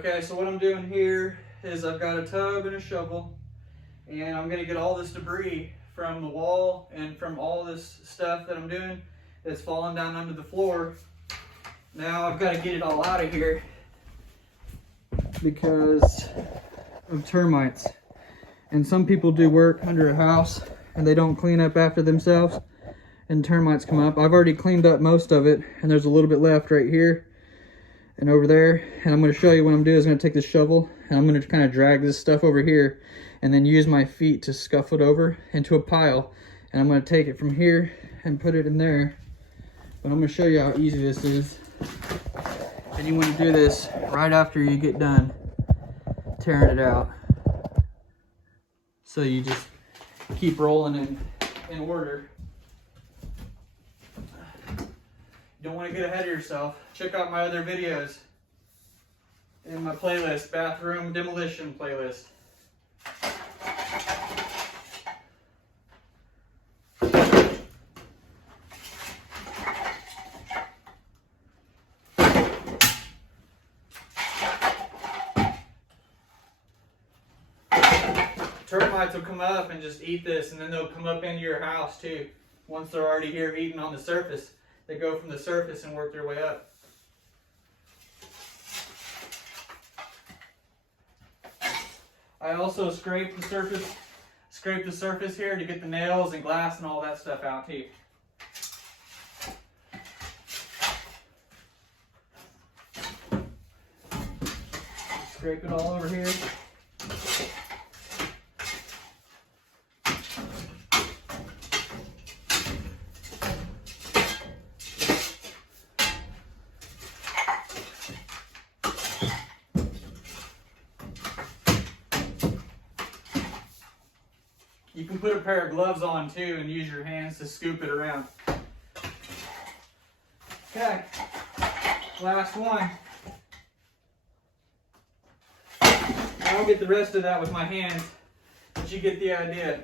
Okay, so what I'm doing here is I've got a tub and a shovel, and I'm gonna get all this debris from the wall and from all this stuff that I'm doing that's falling down under the floor. Now I've got to get it all out of here because of termites. And some people do work under a house and they don't clean up after themselves and termites come up. I've already cleaned up most of it and there's a little bit left right here and over there. And I'm going to show you what I'm doing is I'm going to take this shovel and I'm going to kind of drag this stuff over here and then use my feet to scuff it over into a pile. And I'm going to take it from here and put it in there. But I'm going to show you how easy this is. And you want to do this right after you get done tearing it out. So you just keep rolling in order. You don't want to get ahead of yourself. Check out my other videos in my playlist, bathroom demolition playlist. Termites will come up and just eat this, and then they'll come up into your house too. Once they're already here eating on the surface, they go from the surface and work their way up. I also scrape the surface here to get the nails and glass and all that stuff out too. Scrape it all over here. You can put a pair of gloves on too and use your hands to scoop it around. Okay, last one. I'll get the rest of that with my hands, but you get the idea.